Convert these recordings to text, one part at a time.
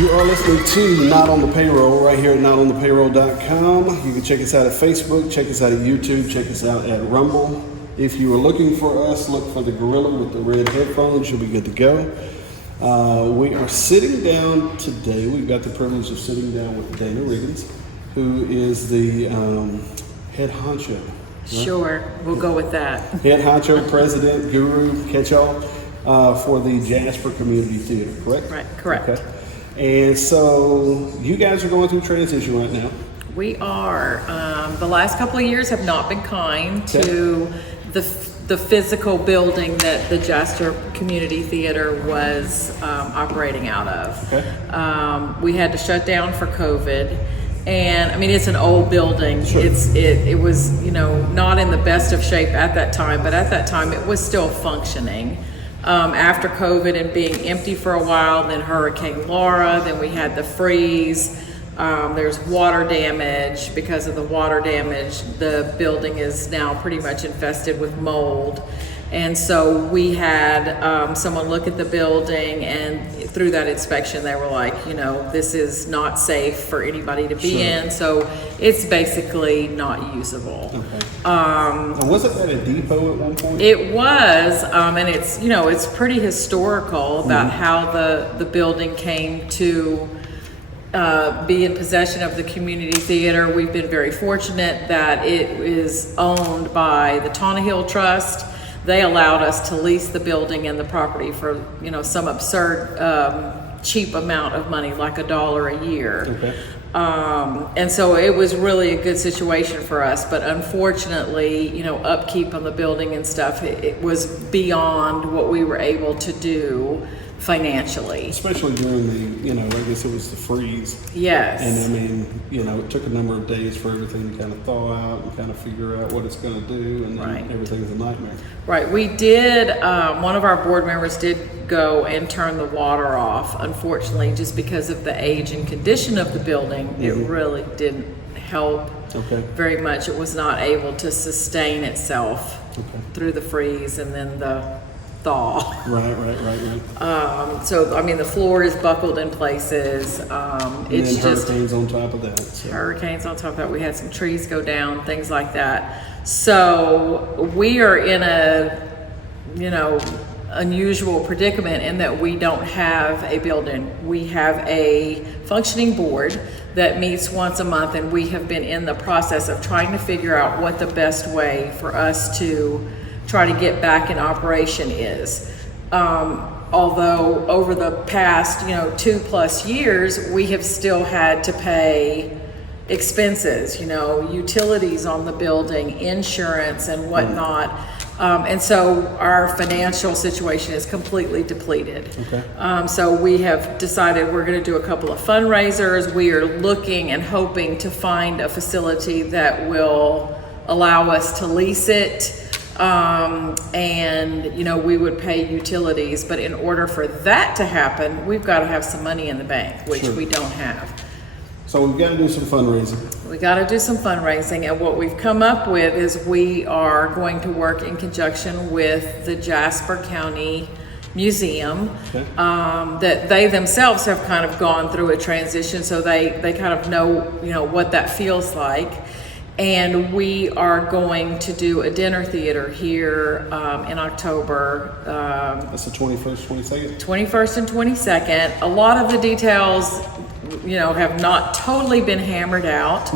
You are listening to Not on the Payroll right here at notonthepayroll.com. You can check us out at Facebook, check us out at YouTube, check us out at Rumble. If you are looking for us, look for the gorilla with the red headphones. You'll be good to go. We are sitting down today. We've got the privilege of sitting down with Dana Riggins, who is the head honcho. Right? Sure, we'll go with that. Head honcho, president, guru, catch-all for the Jasper Community Theatre, correct? Right, correct. Okay. And so you guys are going through transition right now. We are. The last couple of years have not been kind to the physical building that the Jasper Community Theatre was operating out of. Okay. We had to shut down for COVID. And I mean, it's an old building. Sure. It was, not in the best of shape at that time, but at that time it was still functioning. After COVID and being empty for a while, then Hurricane Laura, then we had the freeze. There's water damage. Because of the water damage, the building is now pretty much infested with mold. And so we had someone look at the building, and through that inspection, they were like, this is not safe for anybody to be in. So it's basically not usable. Okay. And was it at a depot at one point? It was, and it's, it's pretty historical about how the building came to be in possession of the community theater. We've been very fortunate that it is owned by the Hill Trust. They allowed us to lease the building and the property for, some absurd cheap amount of money, like $1 a year. Okay. And so it was really a good situation for us, but unfortunately, upkeep on the building and stuff, it was beyond what we were able to do financially. Especially during the, I guess it was the freeze. Yes. And I mean, it took a number of days for everything to kind of thaw out and kind of figure out what it's going to do, and then everything's a nightmare. Right. We did, one of our board members did go and turn the water off. Unfortunately, just because of the age and condition of the building, it really didn't help very much. It was not able to sustain itself through the freeze and then the thaw. Right. So, I mean, the floor is buckled in places. It's just hurricanes on top of that. So. Hurricanes on top of that. We had some trees go down, things like that. So we are in a, unusual predicament in that we don't have a building. We have a functioning board that meets once a month, and we have been in the process of trying to figure out what the best way for us to try to get back in operation is. Although over the past, 2+ years, we have still had to pay expenses, utilities on the building, insurance and whatnot. And so our financial situation is completely depleted. So we have decided we're going to do a couple of fundraisers. We are looking and hoping to find a facility that will allow us to lease it. And we would pay utilities, but in order for that to happen, we've got to have some money in the bank, which we don't have. So we've got to do some fundraising. We got to do some fundraising, and what we've come up with is we are going to work in conjunction with the Jasper County Museum. That they themselves have kind of gone through a transition, so they kind of know what that feels like. And we are going to do a dinner theater here in October. That's the 21st, 22nd? 21st and 22nd. A lot of the details, have not totally been hammered out.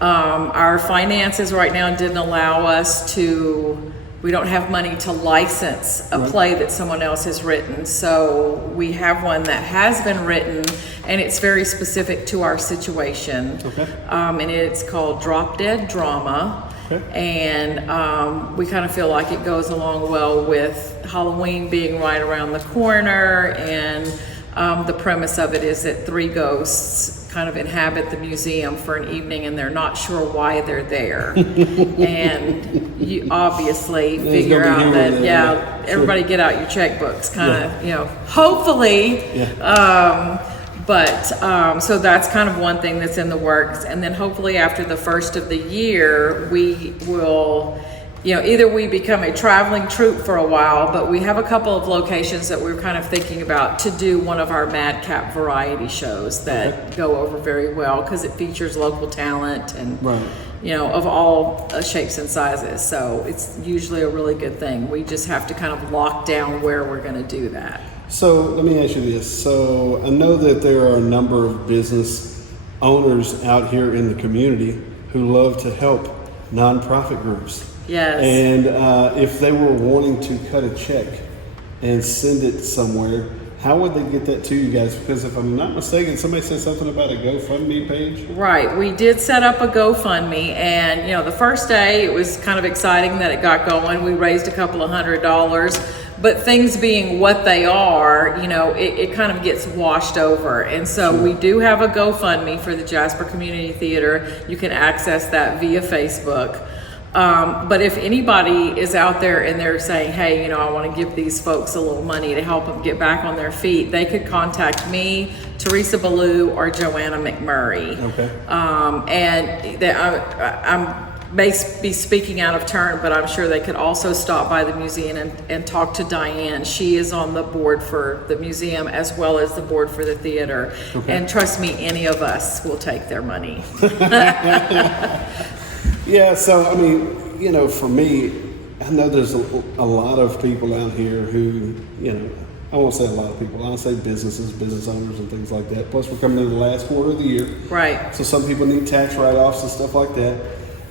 Our finances right now didn't allow us to, we don't have money to license a play that someone else has written. So we have one that has been written, and it's very specific to our situation. And it's called Drop Dead Drama. And we kind of feel like it goes along well with Halloween being right around the corner. And the premise of it is that 3 ghosts kind of inhabit the museum for an evening, and they're not sure why they're there. And you obviously figure out that, everybody get out your checkbooks, kind of, hopefully. So that's kind of one thing that's in the works. And then hopefully after the first of the year, we will either we become a traveling troupe for a while, but we have a couple of locations that we're kind of thinking about to do one of our madcap variety shows that go over very well because it features local talent and of all shapes and sizes. So it's usually a really good thing. We just have to kind of lock down where we're going to do that. So let me ask you this. So I know that there are a number of business owners out here in the community who love to help nonprofit groups. Yes. And if they were wanting to cut a check and send it somewhere, how would they get that to you guys? Because if I'm not mistaken, somebody said something about a GoFundMe page. Right. We did set up a GoFundMe, and the first day it was kind of exciting that it got going. We raised a couple of $100, but things being what they are, it kind of gets washed over. And so we do have a GoFundMe for the Jasper Community Theatre. You can access that via Facebook. But if anybody is out there and they're saying, hey, I want to give these folks a little money to help them get back on their feet, they could contact me, Teresa Ballou, or Joanna McMurray. Okay. And I may be speaking out of turn, but I'm sure they could also stop by the museum and talk to Diane. She is on the board for the museum as well as the board for the theater. Okay. And trust me, any of us will take their money. Yeah, so I mean, for me, I know there's a lot of people out here who, I won't say a lot of people, I'll say businesses, business owners and things like that. Plus we're coming into the last quarter of the year. Right. So some people need tax write-offs and stuff like that.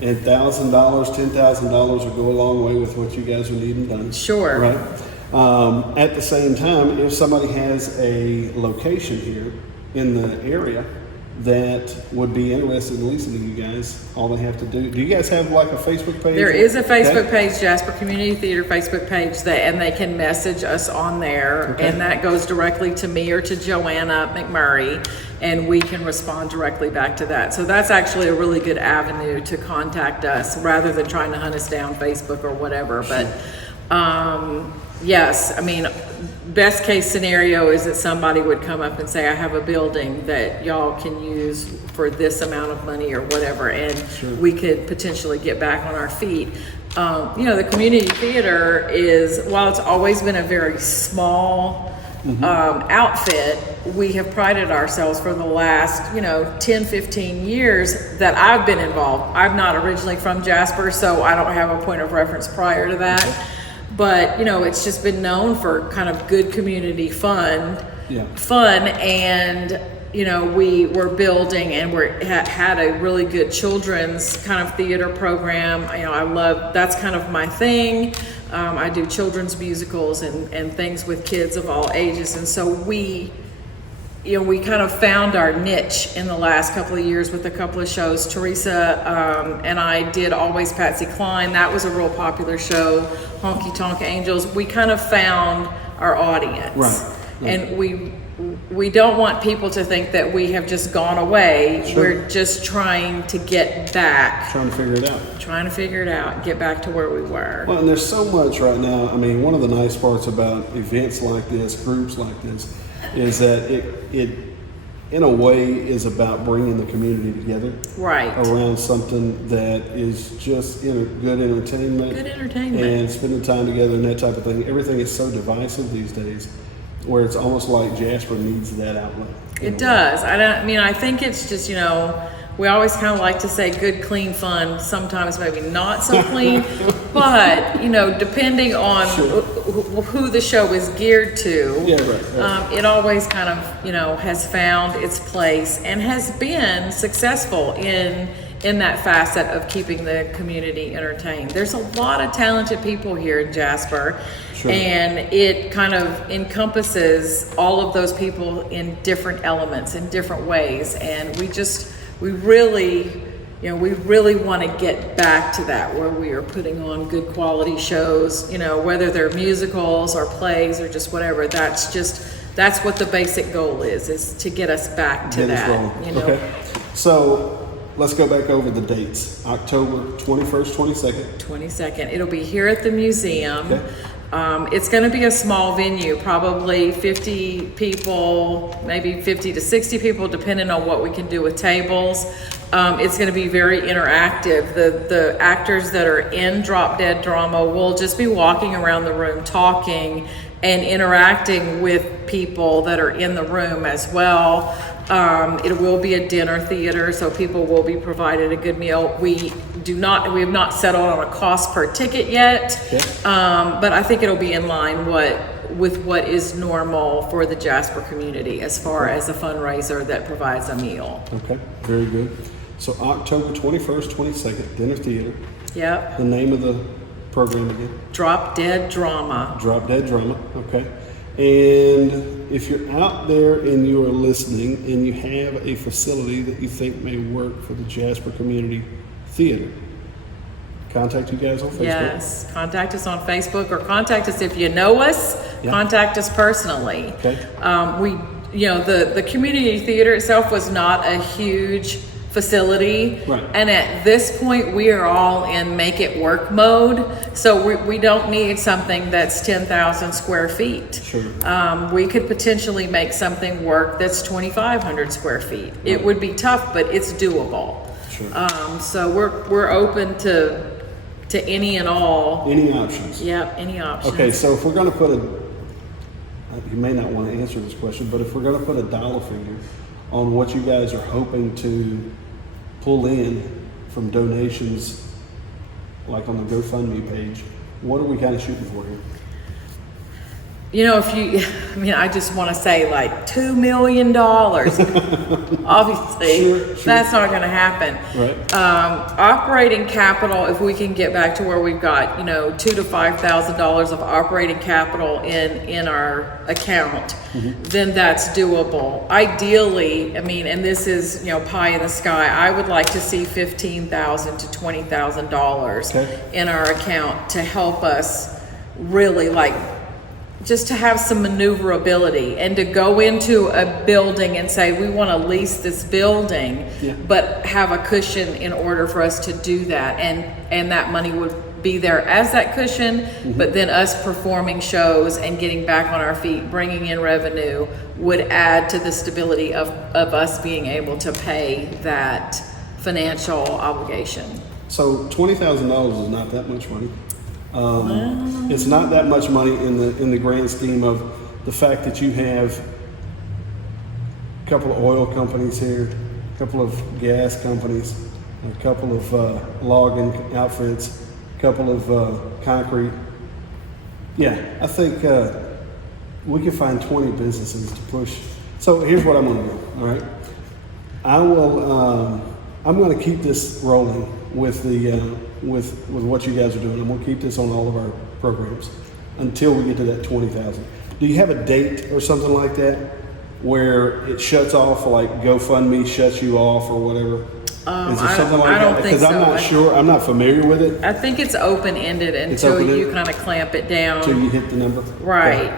And $1,000, $10,000 will go a long way with what you guys are needing done. Sure. Right. At the same time, if somebody has a location here in the area that would be interested in leasing to you guys, all they have to do you guys have like a Facebook page? There is a Facebook page, Jasper Community Theatre Facebook page, and they can message us on there, and that goes directly to me or to Joanna McMurray, and we can respond directly back to that. So that's actually a really good avenue to contact us rather than trying to hunt us down Facebook or whatever. But yes, I mean, best case scenario is that somebody would come up and say, I have a building that y'all can use for this amount of money or whatever, and we could potentially get back on our feet. The community theater is, while it's always been a very small outfit, we have prided ourselves for the last 10, 15 years that I've been involved. I'm not originally from Jasper, so I don't have a point of reference prior to that. But it's just been known for kind of good community fun, and we were building and had a really good children's kind of theater program. I love, that's kind of my thing. I do children's musicals and things with kids of all ages, and so we kind of found our niche in the last couple of years with a couple of shows. Teresa and I did Always Patsy Cline. That was a real popular show. Honky Tonk Angels. We kind of found our audience. Right. And we don't want people to think that we have just gone away. We're just trying to get back. Trying to figure it out. Get back to where we were. Well, and there's so much right now. I mean, one of the nice parts about events like this, groups like this, is that it in a way is about bringing the community together around something that is just good entertainment and spending time together and that type of thing. Everything is so divisive these days where it's almost like Jasper needs that outlet. It does. I think it's just, we always kind of like to say good, clean fun, sometimes maybe not so clean, but, depending on who the show is geared to, it always kind of, has found its place and has been successful in that facet of keeping the community entertained. There's a lot of talented people here in Jasper, and it kind of encompasses all of those people in different elements, in different ways, and we really want to get back to that where we are putting on good quality shows, whether they're musicals or plays or just whatever. That's what the basic goal is to get us back to that. Okay. So let's go back over the dates. October 21st, 22nd. 22nd. It'll be here at the museum. Okay. It's going to be a small venue, probably 50 people, maybe 50 to 60 people, depending on what we can do with tables. It's going to be very interactive. The actors that are in Drop Dead Drama will just be walking around the room talking and interacting with people that are in the room as well. It will be a dinner theater, so people will be provided a good meal. We have not settled on a cost per ticket yet, Okay. but I think it'll be in line with what is normal for the Jasper community as far as a fundraiser that provides a meal. Okay, very good. So October 21st, 22nd, dinner theater. Yep. The name of the program again? Drop Dead Drama. Drop Dead Drama, okay. And if you're out there and you are listening and you have a facility that you think may work for the Jasper Community Theatre, contact you guys on Facebook. Yes, contact us on Facebook, or contact us if you know us. Yeah. Contact us personally. Okay. The community theater itself was not a huge facility, Right. and at this point we are all in make it work mode, so we don't need something that's 10,000 square feet. Sure. We could potentially make something work that's 2,500 square feet. It would be tough, but it's doable. Sure. So we're open to any and all. Any options? Yep, any options. Okay, so if we're going to put you may not want to answer this question, but if we're going to put a dollar figure on what you guys are hoping to pull in from donations, like on the GoFundMe page, what are we kind of shooting for here? I just want to say like $2 million. Obviously, Sure. that's not going to happen. Right. Operating capital, if we can get back to where we've got, $2,000 to $5,000 of operating capital in our account, then that's doable. Ideally, and this is, pie in the sky, I would like to see $15,000 to $20,000 Okay. in our account to help us really just to have some maneuverability and to go into a building and say, we want to lease this building, Yeah. but have a cushion in order for us to do that. And that money would be there as that cushion, but then us performing shows and getting back on our feet, bringing in revenue would add to the stability of us being able to pay that financial obligation. So $20,000 is not that much money. It's not that much money in the grand scheme of the fact that you have a couple of oil companies here, a couple of gas companies, a couple of logging outfits, a couple of concrete. Yeah, I think we can find 20 businesses to push. So here's what I'm going to do. All right, I'm going to keep this rolling with the with what you guys are doing. I'm going to keep this on all of our programs until we get to that 20,000. Do you have a date or something like that where it shuts off, like GoFundMe shuts you off or whatever? Is there something like I don't that? think Because I'm so. not sure. I'm not familiar with it I think it's open-ended until open-ended? you kind of clamp it down. until you hit the number. Right.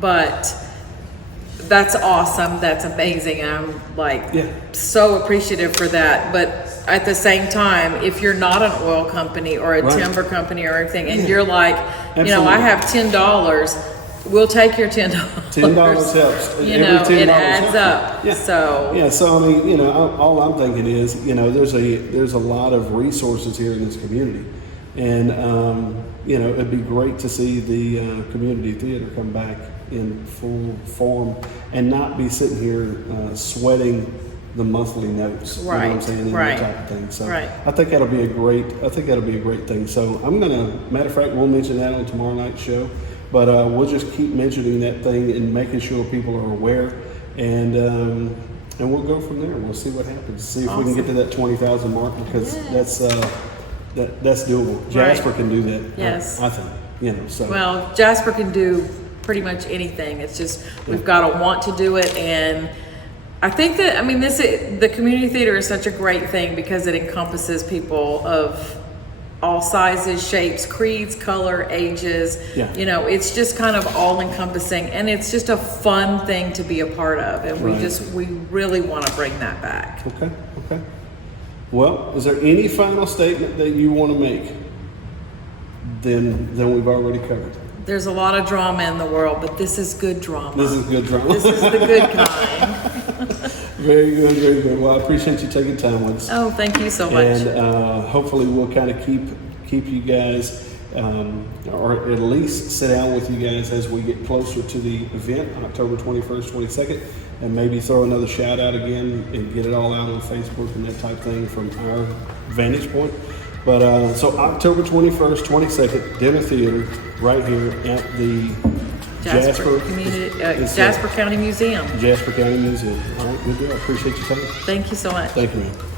But that's awesome. That's amazing. I'm Yeah. so appreciative for that. But at the same time, if you're not an oil company or a Right. timber company or anything, and Yeah. you're like, Absolutely. I have $10, we'll take your $10. $10 helps. Every $10 It adds helps. up. Yeah. So Yeah, so all I'm thinking is, there's a lot of resources here in this community, and it'd be great to see the community theater come back in full form and not be sitting here sweating the monthly notes. You know what I'm Right, saying? And right, that type of thing. So right. I think that'll be a great thing. So matter of fact, we'll mention that on tomorrow night's show. But we'll just keep mentioning that thing and making sure people are aware, and we'll go from there. We'll see what happens. See if we can get to that 20,000 mark, because that's doable. Jasper can do that. Yes. I think. So Well, Jasper can do pretty much anything. It's just we've got to want to do it, and I think that the community theater is such a great thing because it encompasses people of all sizes, shapes, creeds, color, ages. Yeah. It's just kind of all encompassing, and it's just a fun thing to be a part of, and Right. we really want to bring that back. Okay. Well, is there any final statement that you want to make than we've already covered? There's a lot of drama in the world, but this is good drama. This is good drama. This is the good kind. Very good, very good. Well, I appreciate you taking time with us. Oh, thank you so much. And hopefully we'll kind of keep you guys, or at least sit down with you guys as we get closer to the event, October 21st, 22nd, and maybe throw another shout out again and get it all out on Facebook and that type thing from our vantage point. But so October 21st, 22nd, dinner theater right here at the Jasper County Museum. Jasper County Museum. All right, good deal. I appreciate your time. Thank you so much. Thank you, man.